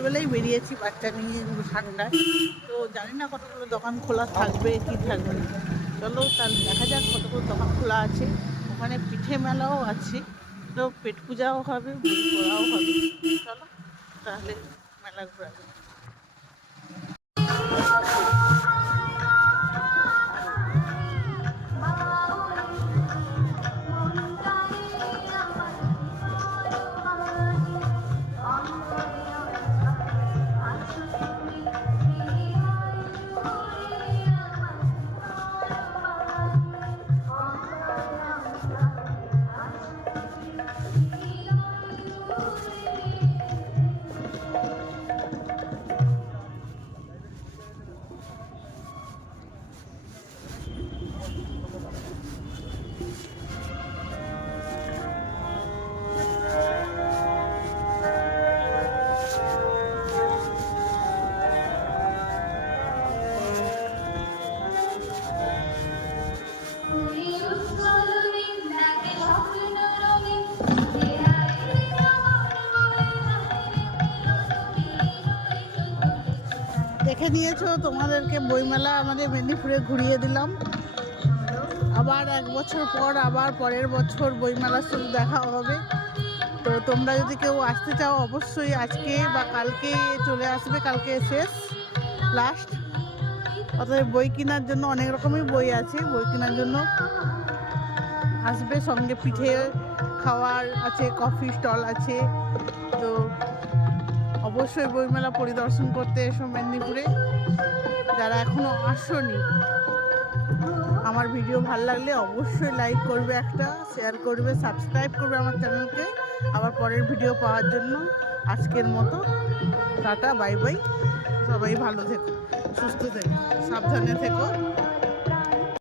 সকালবেলাই বেরিয়েছি বাচ্চা নিয়ে ঠান্ডায়, তো জানি না কতগুলো দোকান খোলা থাকবে কি থাকবে না। চলো তাহলে দেখা যাক কতগুলো দোকান খোলা আছে। ওখানে পিঠে মেলাও আছে, তো পেট পূজাও হবে, বই পড়াও হবে। চলো তাহলে মেলা ঘোরা যাবে। দেখে নিয়েছো, তোমাদেরকে বইমেলা আমাদের মেদিনীপুরে ঘুরিয়ে দিলাম। আবার এক বছর পর আবার পরের বছর বইমেলার সাথে দেখা হবে। তো তোমরা যদি কেউ আসতে চাও অবশ্যই আজকে বা কালকে চলে আসবে, কালকে শেষ লাস্ট। অতএব বই কেনার জন্য অনেক রকমই বই আছে, বই কেনার জন্য আসবে। সঙ্গে পিঠে খাওয়ার আছে, কফি স্টল আছে। তো অবশ্যই বইমেলা পরিদর্শন করতে এসো মেদিনীপুরে। যারা এখনো আসোনি, আমার ভিডিও ভালো লাগলে অবশ্যই লাইক করবে, একটা শেয়ার করবে, সাবস্ক্রাইব করবে আমার চ্যানেলকে। আবার পরের ভিডিও পাওয়ার জন্য আজকের মতো টাটা, বাই বাই। সবাই ভালো থেকো, সুস্থ থেকো, সাবধানে থেকো।